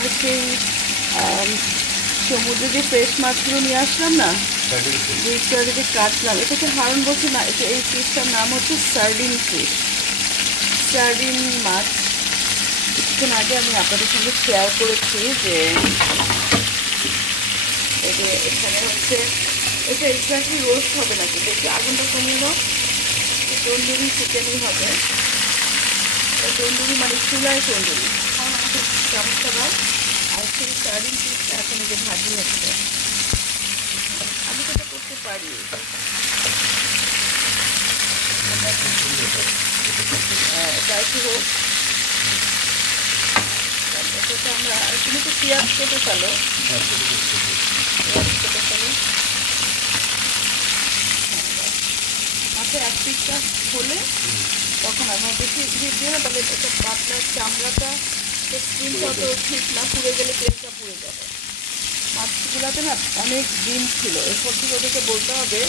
সময় সেই সমুদ্রে যে ফ্রেশ মাছগুলো নিয়ে আসলাম না, দুইটা যে কাটলাম, এটাকে হারন বলছে না, এটা এই ফিশটার নাম হচ্ছে সার্ডিন ফিশ, সার্ডিন মাছ। কিছুক্ষণ আগে আমি আপনাদের সঙ্গে শেয়ার করেছি যে এখানে হচ্ছে এটা এক্স্যাক্টলি রোস্ট হবে না, কিন্তু একটু আগুনটা কমিয়ে নাও, তন্দুরি চিকেনই হবে। তন্দুরি মানে চুলায় তন্দুরি। কারণ আমাকে চামচটা দাও। আর সেই সার্ডিন পিসটা এখন এই যে ভাজি হচ্ছে। আমি তো এটা করতে পারি, যাই কি হোক। এটা আমরা, তুমি তো পেঁয়াজ কেটে ফেলো, কেটে ফেলো। মাছের এক পিসটা হলে তখন আমার বেশি দিয়ে না, তাহলে এটা পাতলার চামড়াটা স্কিনটা তো ঠিক না, পুড়ে গেলে তেলটা পুড়ে যাবে। মাছগুলোতে না অনেক ডিম ছিল, এরপর থেকে ওদেরকে বলতে হবে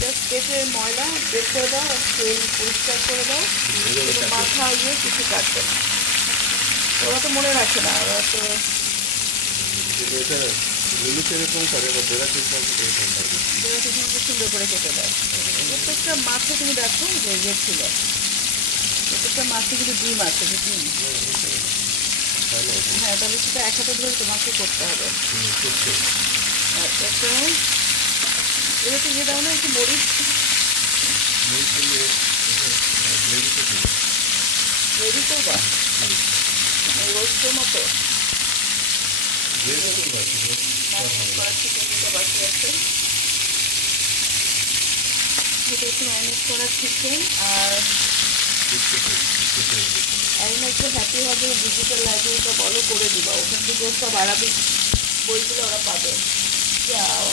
জাস্ট পেটের ময়লা বের করে দাও আর তেল পরিষ্কার করে দাও, মাথা দিয়ে কিছু কাটবে না। ওরা তো মনে রাখে না, ওরা তো সুন্দর করে কেটে দেয়। প্রত্যেকটা মাছে তুমি দেখো যে ইয়ে ছিল, প্রত্যেকটা মাছে কিন্তু ডিম আছে, যে ডিম। হ্যাঁ, তাহলে সেটা এক হাতে ধরে তোমাকে করতে হবে। এবার তো ইয়ে দাও না, একটু মরিচ রেডি করবা রোস্টের মতো। চিকেনটা বাকি আছে, এটা একটু ম্যানেজ করা চিকেন। আর না একটু হ্যাপি হবে, ডিজিটাল লাইব্রেরিটা বলো করে দিবা, ওখান থেকে সব আরাবিক বইগুলো ওরা পাবে। যাও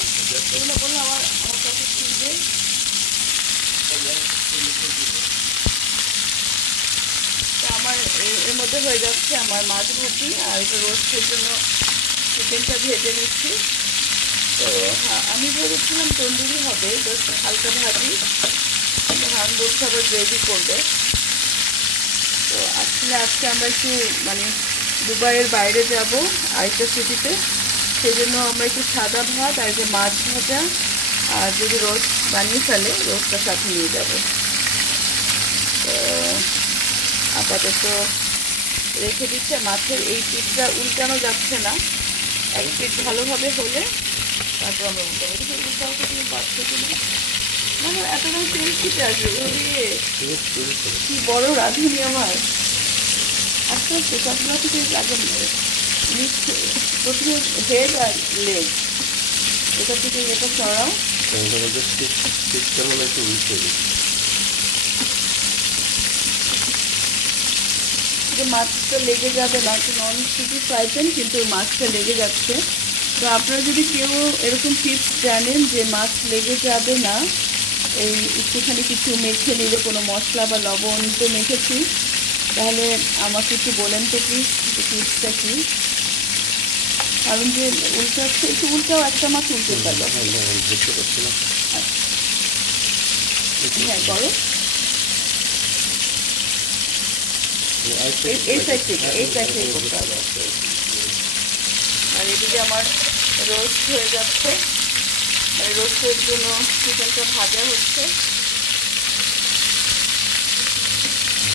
এগুলো বললো আমার কাছে কিনবে। তা আমার এর মধ্যে হয়ে যাচ্ছে আমার মাছ ভাজি, আর এটা রোস্টের জন্য চিকেনটা ভেজে নিচ্ছি। তো হ্যাঁ, আমি ভেবেছিলাম তন্দুরি হবে, জাস্ট হালকা ভাজি, হান বলছে আবার গ্রেভি করবে। তো আসলে আজকে আমরা একটু মানে দুবাইয়ের বাইরে যাব আরেকটা সিটিতে, সেই জন্য আমরা একটু সাদা ভাত আর যে মাছ ভাজা আর যদি রোস্ট বানিয়ে ফেলে রোস্টটা সাথে নিয়ে যাব। তো আপাতত রেখে দিচ্ছে, মাছের এই পিঠটা উল্টানো যাচ্ছে না, এক পিঠ ভালোভাবে হলে তারপর আমরা উল্টাবো। উল্টাও তো তুমি পারছো কিনা, মানে এতটা তেল ছিটে আসবে কি বড় রাঁধুনি আমার। আস্তে আস্তে সবগুলো থেকে লাগে, প্রথমে হেড আর লেগ, এটা থেকে এটা সরাও। যে মাছটা লেগে যাবে না, নন স্টিকি ফ্রাই প্যান কিন্তু মাছটা লেগে যাচ্ছে। তো আপনারা যদি কেউ এরকম টিপস জানেন যে মাছ লেগে যাবে না, এই একটুখানি কিছু মেখে নিলে, কোনো মশলা বা লবণ তো মেখেছি, তাহলে আমাকে একটু বলেন তো প্লিজ টিপসটা কি। কারণ যে উল্টাচ্ছে, একটু উল্টাও, একটা মাছ উল্টে ফেলো। হ্যাঁ করো, এই সাইড থেকে, এই সাইড থেকে করতে হবে। আর এদিকে আমার রোস্ট হয়ে যাচ্ছে, মানে রোস্টের জন্য চিকেনটা ভাজা হচ্ছে।